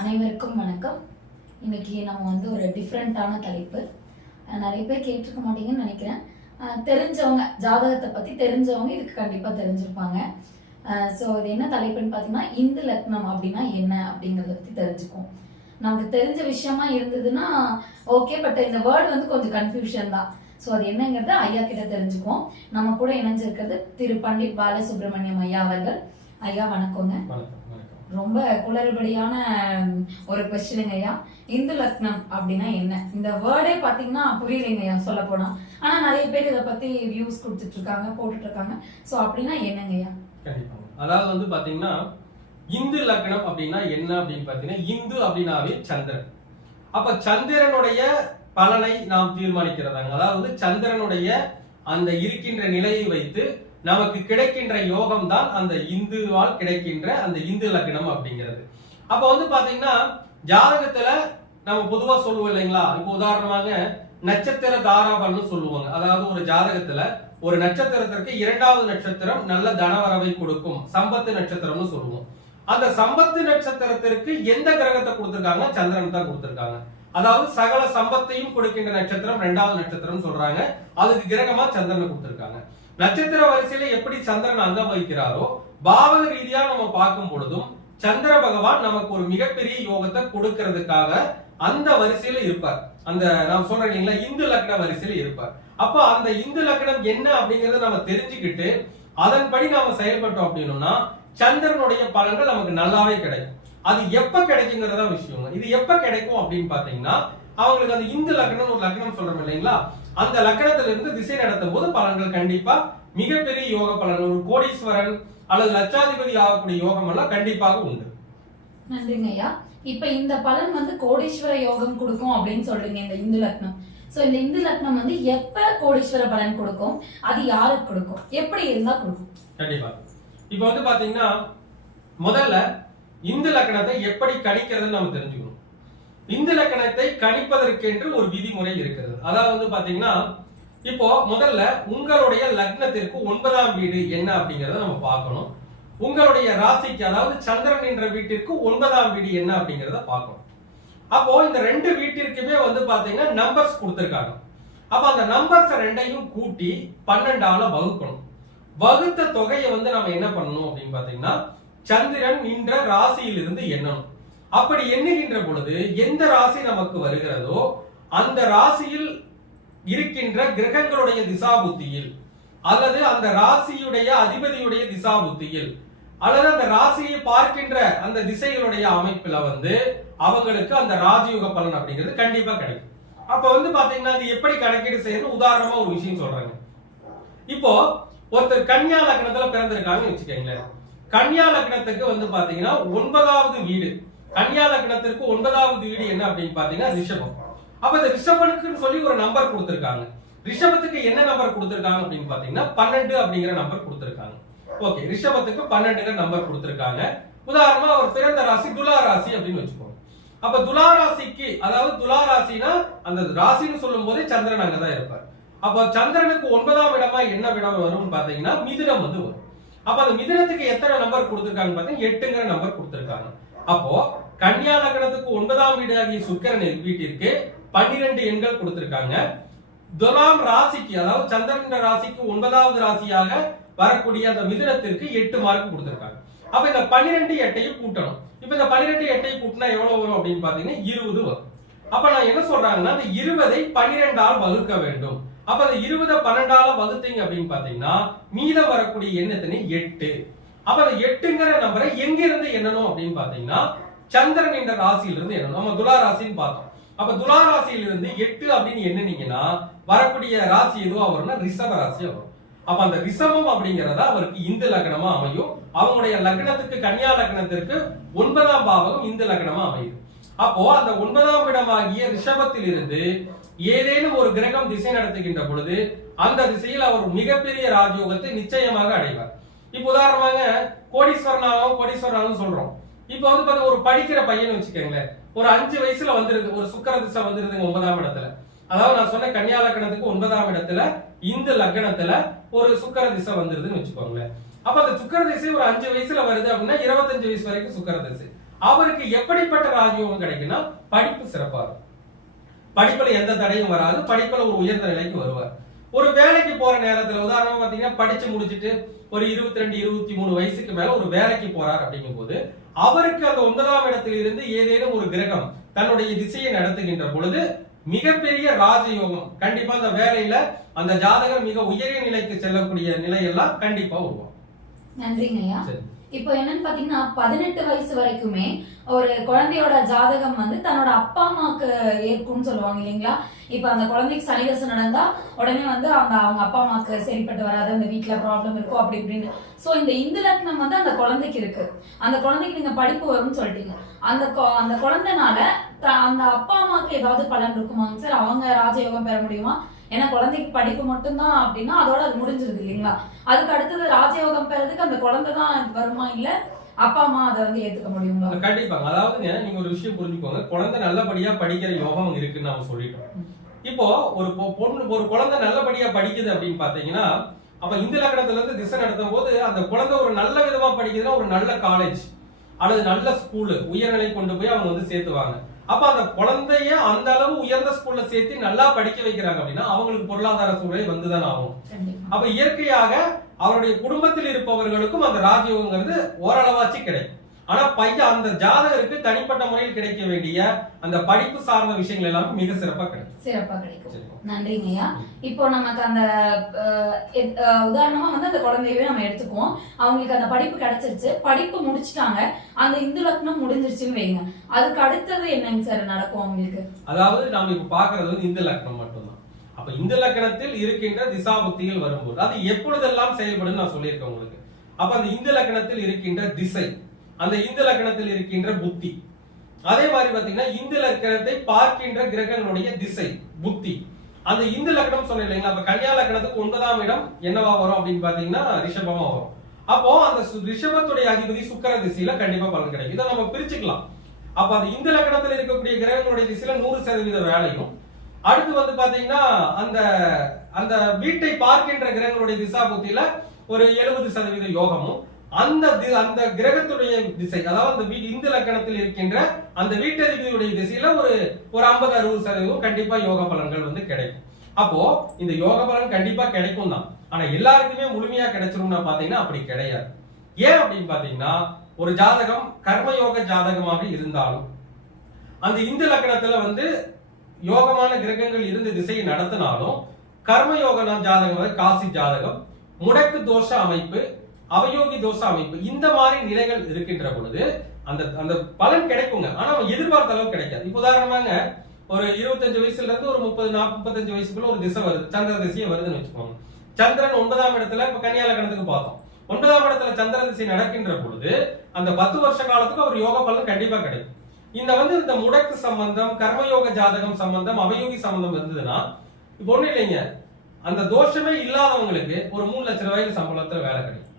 அனைவருக்கும் வணக்கம். இன்னைக்கு நம்ம வந்து ஒரு டிஃப்ரெண்ட்டான தலைப்பு. நிறைய பேர் கேட்டிருக்க மாட்டீங்கன்னு நினைக்கிறேன். தெரிஞ்சவங்க ஜாதகத்தை பற்றி தெரிஞ்சவங்க இதுக்கு கண்டிப்பாக தெரிஞ்சிருப்பாங்க. ஸோ இது என்ன தலைப்புன்னு பார்த்தீங்கன்னா இந்து லக்னம் அப்படின்னா என்ன அப்படிங்கிறத பற்றி தெரிஞ்சுக்குவோம். நமக்கு தெரிஞ்ச விஷயமா இருந்ததுன்னா ஓகே பட் இந்த வேர்டு வந்து கொஞ்சம் கன்ஃபியூஷன் தான். ஸோ அது என்னங்கிறத ஐயா கிட்ட தெரிஞ்சுக்குவோம். நம்ம கூட இணைஞ்சிருக்கிறது திரு பண்டிட் பாலசுப்ரமணியம் ஐயா அவர்கள். ஐயா வணக்கங்க. வணக்கம். ரொம்ப குளறுபடியான ஒரு கொஸ்டினுங்க ஐயா. இந்து லக்னம் அப்படின்னா என்ன? இந்த வேர்டே பாத்தீங்கன்னா புரியலைங்க ஐயா சொல்ல போனா ஆனா நிறைய பேர் இதை பத்தி வியூஸ் கொடுத்துட்டு இருக்காங்க போட்டுட்டு இருக்காங்க சோ அப்படின்னா என்னங்க ஐயா? அதாவது வந்து பாத்தீங்கன்னா இந்து லக்னம் அப்படின்னா என்ன அப்படின்னு பாத்தீங்கன்னா இந்து அப்படின்னாவே சந்திரன். அப்ப சந்திரனுடைய பலனை நாம் தீர்மானிக்கிறதாங்க. அதாவது சந்திரனுடைய அந்த இருக்கின்ற நிலையை வைத்து நமக்கு கிடைக்கின்ற யோகம் தான் அந்த இந்துவால் கிடைக்கின்ற அந்த இந்து லக்னம் அப்படிங்கிறது. அப்ப வந்து பாத்தீங்கன்னா ஜாதகத்துல நம்ம பொதுவா சொல்லுவோம் இல்லைங்களா? இப்போ உதாரணமாக நட்சத்திர தாராபலன்னு சொல்லுவாங்க. அதாவது ஒரு ஜாதகத்துல ஒரு நட்சத்திரத்திற்கு இரண்டாவது நட்சத்திரம் நல்ல தனவரவை கொடுக்கும். சம்பத்து நட்சத்திரம்னு சொல்லுவோம். அந்த சம்பத்து நட்சத்திரத்திற்கு எந்த கிரகத்தை கொடுத்திருக்காங்க? சந்திரன் தான் கொடுத்திருக்காங்க. அதாவது சகல சம்பத்தையும் கொடுக்கின்ற நட்சத்திரம் இரண்டாவது நட்சத்திரம் சொல்றாங்க. அதுக்கு கிரகமா சந்திரனை கொடுத்திருக்காங்க. நட்சத்திர வரிசையில எப்படி சந்திரன் அங்கம் வகிக்கிறாரோ பாவக ரீதியா நம்ம பார்க்கும் பொழுதும் சந்திர பகவான் நமக்கு ஒரு மிகப்பெரிய யோகத்தை கொடுக்கறதுக்காக அந்த வரிசையில இருப்பார். அந்த நான் சொல்றேன் இல்லைங்களா இந்து லக்ன வரிசையில இருப்பார். அப்போ அந்த இந்து லக்னம் என்ன அப்படிங்கறத நம்ம தெரிஞ்சுக்கிட்டு அதன்படி நாம செயல்பட்டோம் அப்படின்னோம்னா சந்திரனுடைய பலன்கள் நமக்கு நல்லாவே கிடைக்கும். அது எப்ப கிடைக்குங்கிறதா விஷயம் இது எப்ப கிடைக்கும் அப்படின்னு பாத்தீங்கன்னா அவங்களுக்கு அந்த இந்து லக்னம் ஒரு லக்னம் சொல்றோம் இல்லைங்களா அந்த லக்னத்துல இருந்து திசை நடத்தும் போது பலன்கள் கண்டிப்பா மிகப்பெரிய யோக பலன். ஒரு கோடீஸ்வரன் அல்லது லட்சாதிபதி ஆகக்கூடிய யோகம் எல்லாம் கண்டிப்பாக உண்டு. நன்றிங்க ஐயா. இப்ப இந்த பலன் வந்து கோடீஸ்வர யோகம் கொடுக்கும் அப்படின்னு சொல்றீங்க இந்த இந்து லக்னம். சோ இந்த இந்து லக்னம் வந்து எப்ப கோடீஸ்வர பலன் கொடுக்கும்? அது யாருக்கு கொடுக்கும்? எப்படி இருந்தா கொடுக்கும்? கண்டிப்பா. இப்போ வந்து பாத்தீங்கன்னா முதல்ல இந்து லக்கணத்தை எப்படி கணிக்கிறதுன்னு நம்ம தெரிஞ்சுக்கணும். இந்த லக்கணத்தை கணிப்பதற்கென்று ஒரு விதிமுறை இருக்கிறது. அதாவது வந்து பாத்தீங்கன்னா இப்போ முதல்ல உங்களுடைய லக்னத்திற்கு ஒன்பதாம் வீடு என்ன அப்படிங்கறத நம்ம பார்க்கணும். உங்களுடைய ராசிக்கு அதாவது சந்திரன் என்ற வீட்டிற்கு ஒன்பதாம் வீடு என்ன அப்படிங்கறத பார்க்கணும். அப்போ இந்த ரெண்டு வீட்டிற்குமே வந்து பாத்தீங்கன்னா நம்பர்ஸ் கொடுத்திருக்காங்க. அப்ப அந்த நம்பர்ஸ் ரெண்டையும் கூட்டி பன்னெண்டால வகுக்கணும். வகுத்த தொகையை வந்து நம்ம என்ன பண்ணணும் அப்படின்னு பாத்தீங்கன்னா சந்திரன் நின்ற ராசியிலிருந்து எண்ணணும். அப்படி எண்ணுகின்ற பொழுது எந்த ராசி நமக்கு வருகிறதோ அந்த ராசியில் இருக்கின்ற கிரகங்களுடைய திசாபுத்தியில் அல்லது அந்த ராசியுடைய அதிபதியுடைய திசாபுத்தியில் அல்லது அந்த ராசியை பார்க்கின்ற அந்த திசைகளுடைய அமைப்புல வந்து அவங்களுக்கு அந்த ராஜயோக பலன் அப்படிங்கிறது கண்டிப்பா கிடைக்கும். அப்ப வந்து பாத்தீங்கன்னா அது எப்படி கணக்கீடு செய்யணும் உதாரணமா ஒரு விஷயம் சொல்றாங்க. இப்போ ஒருத்தர் கன்னியா லக்னத்துல பிறந்திருக்காங்கன்னு வச்சுக்கோங்களேன். கன்னியா லக்னத்துக்கு வந்து பாத்தீங்கன்னா ஒன்பதாவது வீடு. கன்னியா லக்னத்திற்கு ஒன்பதாவது வீடு என்ன அப்படின்னு பாத்தீங்கன்னா ரிஷபம். அப்ப இந்த ரிஷபனுக்குன்னு சொல்லி ஒரு நம்பர் கொடுத்திருக்காங்க. ரிஷபத்துக்கு என்ன நம்பர் கொடுத்திருக்காங்க அப்படின்னு பாத்தீங்கன்னா பன்னெண்டு அப்படிங்கிற நம்பர் கொடுத்திருக்காங்க. ஓகே ரிஷபத்துக்கு பன்னெண்டுங்கிற நம்பர் கொடுத்திருக்காங்க. உதாரணமா அவர் பிறந்த ராசி துலா ராசி அப்படின்னு வச்சுக்கோங்க. அப்ப துலா ராசிக்கு அதாவது துலா ராசினா அந்த ராசின்னு சொல்லும் போதே சந்திரன் அங்கதான் இருப்பார். அப்ப சந்திரனுக்கு ஒன்பதாம் இடமா என்ன விடம் வரும்னு பாத்தீங்கன்னா மிதுனம் வந்து வரும். அப்ப அந்த மிதுனத்துக்கு எத்தனை நம்பர் கொடுத்திருக்காங்க பாத்தீங்கன்னா எட்டுங்கிற நம்பர் கொடுத்திருக்காங்க. அப்போ கன்னியா லக்னத்துக்கு ஒன்பதாம் வீடாகிய சுக்கரன் வீட்டிற்கு பன்னிரண்டு எண்கள் கொடுத்திருக்காங்க. துலாம் ராசிக்கு அதாவது சந்திரன் ராசிக்கு ஒன்பதாவது ராசியாக வரக்கூடிய அந்த மிதுனத்திற்கு எட்டு மார்க் கொடுத்திருக்காங்க. அப்ப இந்த பன்னிரெண்டு எட்டையும் கூட்டணும். இப்ப இந்த பன்னிரெண்டு எட்டையும் கூட்டினா எவ்வளவு வரும் அப்படின்னு பாத்தீங்கன்னா இருபது வரும். அப்ப நான் என்ன சொல்றாங்கன்னா அந்த இருபதை பன்னிரெண்டால் வகுக்க வேண்டும். அப்ப அந்த இருபதை பன்னெண்டால வகுத்தீங்க அப்படின்னு பாத்தீங்கன்னா மீதம் வரக்கூடிய எண்ணத்தினை எட்டு. அப்ப அந்த எட்டுங்கிற நம்பரை எங்க இருந்து எண்ணணும் அப்படின்னு பாத்தீங்கன்னா சந்திரன் என்ற ராசியிலிருந்து எண்ணணும். நம்ம துலா ராசின்னு பார்த்தோம். அப்ப துலா ராசியிலிருந்து எட்டு அப்படின்னு எண்ணினீங்கன்னா வரக்கூடிய ராசி எதுவா வரும்னா ரிஷப ராசி வரும். அப்ப அந்த ரிஷபம் அப்படிங்கறத அவருக்கு இந்து லக்னமா அமையும். அவங்களுடைய லக்னத்துக்கு கன்னியா லக்னத்திற்கு ஒன்பதாம் பாவகம் இந்து லக்னமா அமையுது. அப்போ அந்த ஒன்பதாம் இடமாகிய ரிஷபத்தில் இருந்து ஏதேனும் ஒரு கிரகம் திசை நடத்துகின்ற பொழுது அந்த திசையில் அவர் மிகப்பெரிய ராஜயோகத்தை நிச்சயமாக அடைவார். இப்போ உதாரணமாக கோடீஸ்வரனாகவும் கோடீஸ்வரனாகவும் சொல்றோம். இப்போ வந்து பாத்தீங்க ஒரு படிக்கிற பையன் வச்சுக்கோங்களேன். ஒரு அஞ்சு வயசுல வந்துருது ஒரு சுக்கர திசை வந்துருதுங்க ஒன்பதாம் இடத்துல. அதாவது நான் சொன்ன கன்னியா லக்கணத்துக்கு ஒன்பதாம் இடத்துல இந்த லக்னத்துல ஒரு சுக்கர திசை வந்துருதுன்னு வச்சுக்கோங்களேன். அப்ப அந்த சுக்கர திசை ஒரு அஞ்சு வயசுல வருது அப்படின்னா இருபத்தஞ்சு வயசு வரைக்கும் சுக்கர திசை. அவருக்கு எப்படிப்பட்ட ராஜயோகம் கிடைக்குன்னா படிப்பு சிறப்பாக இருக்கும். படிப்புல எந்த தடையும் வராது படிப்புல ஒரு உயர்ந்த நிலைக்கு வருவார். ஒரு வேலைக்கு போற நேரத்துல உதாரணமா பாத்தீங்கன்னா படிச்சு முடிச்சிட்டு ஒரு இருபத்தி ரெண்டு இருபத்தி மூணு வயசுக்கு மேல ஒரு வேலைக்கு போறார் அப்படிங்கும் போது அவருக்கு அந்த ஒன்பதாம் இடத்தில் இருந்து ஏதேனும் ஒரு கிரகம் தன்னுடைய திசையை நடத்துகின்ற பொழுது மிகப்பெரிய ராஜயோகம் கண்டிப்பா அந்த வேலையில அந்த ஜாதகர் மிக உயரிய நிலைக்கு செல்லக்கூடிய நிலையெல்லாம் கண்டிப்பா உருவாகும். நன்றிங்க ஐயா. சரி. இப்போ என்னன்னு பாத்தீங்கன்னா பதினெட்டு வயசு வரைக்குமே ஒரு குழந்தையோட ஜாதகம் வந்து தன்னோட அப்பா அம்மாக்கு ஏற்கும்னு சொல்லுவாங்க இல்லைங்களா? இப்போ அந்த குழந்தைக்கு சனி தசை நடந்தா உடனே வந்து அவங்க அவங்க அப்பா அம்மாவுக்கு சரிப்பட்டு வராது அந்த வீட்டுல ப்ராப்ளம் இருக்கும் அப்படி இப்படின்னு. சோ இந்த இந்து லக்னம் வந்து அந்த குழந்தைக்கு இருக்கு. அந்த குழந்தைக்கு நீங்க படிப்பு வரும்னு சொல்லிட்டீங்க. அந்த கொ- அந்த குழந்தைனால அந்த அப்பா அம்மாவுக்கு ஏதாவது பலன் இருக்குமாங்க சார்? அவங்க ராஜயோகம் பெற முடியுமா? ஏன்னா குழந்தைக்கு படிப்பு மட்டும்தான் அப்படின்னா அதோட அது முடிஞ்சிருது இல்லைங்களா? அதுக்கு அடுத்தது ராஜயோகம் பெறதுக்கு அந்த குழந்தை தான் வருமா இல்லை அப்பா அம்மா அதை வந்து ஏத்துக்க முடியுங்களா? கண்டிப்பாங்க. அதாவதுங்க நீங்க ஒரு விஷயம் புரிஞ்சுக்கோங்க. குழந்தை நல்லபடியா படிக்கிற யோகம் இருக்குன்னு நாம சொல்லிட்டோம். இப்போ ஒரு பொண்ணு ஒரு குழந்தை நல்லபடியா படிக்குது அப்படின்னு பாத்தீங்கன்னா அப்ப இந்த லக்னத்துல இருந்து திசை நடத்தும் போது அந்த குழந்தை ஒரு நல்ல விதமா படிக்குதுன்னா ஒரு நல்ல காலேஜ் அல்லது நல்ல ஸ்கூலு உயர்நிலை கொண்டு போய் அவங்க வந்து சேர்த்துவாங்க. அப்ப அந்த குழந்தைய அந்த அளவு உயர்ந்த ஸ்கூல்ல சேர்த்து நல்லா படிக்க வைக்கிறாங்க அப்படின்னா அவங்களுக்கு பொருளாதார சூழலை வந்துதான் ஆகும். அப்ப இயற்கையாக அவருடைய குடும்பத்தில் இருப்பவர்களுக்கும் அந்த ராஜயோகங்கிறது ஓரளவாச்சு கிடைக்கும். ஆனா பையன் அந்த ஜாதகருக்கு தனிப்பட்ட முறையில் கிடைக்க வேண்டிய அந்த படிப்பு சார்ந்த விஷயங்கள் எல்லாமே மிக சிறப்பா கிடைக்கும். சிறப்பா கிடைக்கும். நன்றிங்க ஐயா இப்போ நமக்கு அந்த உதாரணமா வந்து அந்த குழந்தையவே நம்ம எடுத்துக்குவோம். அவங்களுக்கு அந்த படிப்பு கிடைச்சிருச்சு. படிப்பு முடிச்சிட்டாங்க. அந்த இந்து லக்னம் முடிஞ்சிருச்சுன்னு வைங்க. அதுக்கு அடுத்தது என்னங்க சார் நடக்கும் அவங்களுக்கு? அதாவது நாம இப்ப பாக்குறது வந்து இந்த லக்னம் மட்டும்தான். அப்ப இந்த லக்கணத்தில் இருக்கின்ற திசாபுத்திகள் வரும்போது அது எப்பொழுதெல்லாம் செயல்படும் நான் சொல்லியிருக்கேன் உங்களுக்கு. அப்ப அந்த இந்த லக்கணத்தில் இருக்கின்ற திசை அந்த இந்த லக்கணத்தில் இருக்கின்ற புத்தி. அதே மாதிரி பாத்தீங்கன்னா இந்த லக்கணத்தை பார்க்கின்ற கிரகங்களுடைய திசை புத்தி. அந்த இந்த லக்னம் சொன்னேன் இல்லைங்களா? அப்ப கன்னியா லக்னத்துக்கு ஒன்பதாம் இடம் என்னவா வரும் அப்படின்னு பாத்தீங்கன்னா ரிஷபமா வரும். அப்போ அந்த ரிஷபத்துடைய அதிபதி சுக்கர திசையில கண்டிப்பா பலன் கிடைக்கும். இதை நம்ம பிரிச்சுக்கலாம். அப்ப அந்த இந்த லக்னத்தில் இருக்கக்கூடிய கிரகங்களுடைய திசையில நூறு சதவீத வேலையும் அடுத்து வந்து பாத்தீங்கன்னா அந்த அந்த வீட்டை பார்க்கின்ற கிரகங்களுடைய திசா புத்தியில ஒரு எழுபது சதவீத யோகமும் அந்த தி- அந்த கிரகத்துடைய திசை அதாவது அந்த வீ- இந்த லக்கணத்தில் இருக்கின்ற அந்த வீட்டதிபதியுடைய திசையில ஒரு ஒரு ஐம்பது அறுபது சதவீதம் கண்டிப்பா யோக பலன்கள் வந்து கிடைக்கும். அப்போ இந்த யோக பலன் கண்டிப்பா கிடைக்கும் தான். ஆனா எல்லாருக்குமே முழுமையா கிடைச்சிரும்னா பாத்தீங்கன்னா அப்படி கிடையாது. ஏன் அப்படின்னு பாத்தீங்கன்னா ஒரு ஜாதகம் கர்மயோக ஜாதகமாக இருந்தாலும் அந்த இந்து லக்கணத்துல வந்து யோகமான கிரகங்கள் இருந்து திசையை நடத்தினாலும் கர்மயோக ஜாதகம் காசி ஜாதகம் முடக்கு தோஷ அமைப்பு அவயோகி தோஷ அமைப்பு இந்த மாதிரி நிலைகள் இருக்கின்ற பொழுது அந்த அந்த பலன் கிடைக்குங்க. ஆனா அவன் எதிர்பார்த்த அளவுக்கு கிடைக்காது. இப்போ உதாரணமாங்க ஒரு இருபத்தஞ்சு வயசுல இருந்து ஒரு முப்பது நாற்பத்தஞ்சு முப்பத்தஞ்சு வயசுக்குள்ள ஒரு திசை வருது சந்திர திசையை வருதுன்னு வச்சுக்கோங்க. சந்திரன் ஒன்பதாம் இடத்துல இப்ப கன்னியா லக்னத்துக்கு பார்த்தோம். ஒன்பதாம் இடத்துல சந்திர திசை நடக்கின்ற பொழுது அந்த பத்து வருஷ காலத்துக்கு அவர் யோக பலன் கண்டிப்பா கிடைக்கும். இந்த வந்து இந்த முடக்கு சம்பந்தம் கர்மயோக ஜாதகம் சம்பந்தம் அவயோகி சம்பந்தம் இருந்ததுன்னா இப்போ ஒண்ணு இல்லைங்க. அந்த தோஷமே இல்லாதவங்களுக்கு ஒரு மூணு லட்சம் ரூபாய்க்கு சம்பளத்துல வேலை கிடைக்கும்.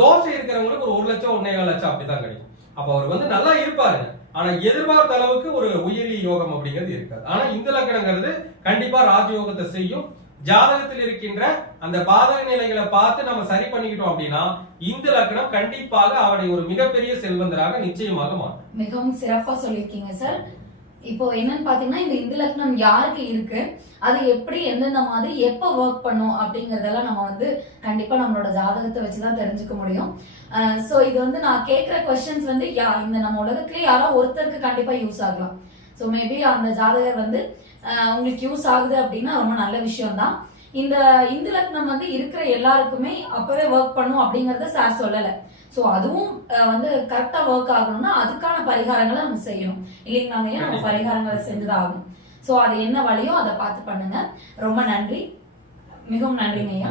தோஷம் இருக்கிறவங்களுக்கு ஒரு ஒரு லட்சம் ஒன்னே லட்சம் அப்படிதான் கிடைக்கும். அப்ப அவர் வந்து நல்லா இருப்பாரு. ஆனா எதிர்பார்த்த அளவுக்கு ஒரு உயிரி யோகம் அப்படிங்கிறது இருக்காது. ஆனா இந்த லக்கணங்கிறது கண்டிப்பா ராஜயோகத்தை செய்யும் ஜாதகத்தில் இருக்கின்ற அந்த பாதக நிலைகளை பார்த்து நம்ம சரி பண்ணிக்கிட்டோம் அப்படின்னா இந்த லக்னம் கண்டிப்பாக அவரை ஒரு மிகப்பெரிய செல்வந்தராக நிச்சயமாக மாறும் மிகவும் சிறப்பா சொல்லியிருக்கீங்க சார். இப்போ என்னன்னு பாத்தீங்கன்னா இந்த இந்து லக்னம் யாருக்கு இருக்கு? அது எப்படி எந்தெந்த மாதிரி எப்போ ஒர்க் பண்ணும் அப்படிங்கறதெல்லாம் நம்ம வந்து கண்டிப்பா நம்மளோட ஜாதகத்தை வச்சுதான் தெரிஞ்சுக்க முடியும். ஸோ இது வந்து நான் கேட்குற கொஸ்டின்ஸ் வந்து யா இந்த நம்ம உலகத்திலே யாரோ ஒருத்தருக்கு கண்டிப்பா யூஸ் ஆகலாம். ஸோ மேபி அந்த ஜாதகர் வந்து உங்களுக்கு யூஸ் ஆகுது அப்படின்னா ரொம்ப நல்ல விஷயம் தான் இந்த இந்து லக்னம் வந்து இருக்கிற எல்லாருக்குமே அப்பவே ஒர்க் பண்ணும் அப்படிங்கறத சார் சொல்லலை. ஸோ அதுவும் அஹ், வந்து கரெக்டா ஒர்க் ஆகணும்னா அதுக்கான பரிகாரங்களை நம்ம செய்யணும். இல்லைங்களாங்க ஐயா? நம்ம பரிகாரங்களை செஞ்சுதான் ஆகும் ஸோ அது என்ன வழியோ அதை பார்த்து பண்ணுங்க. ரொம்ப நன்றி. மிகவும் நன்றிங்க ஐயா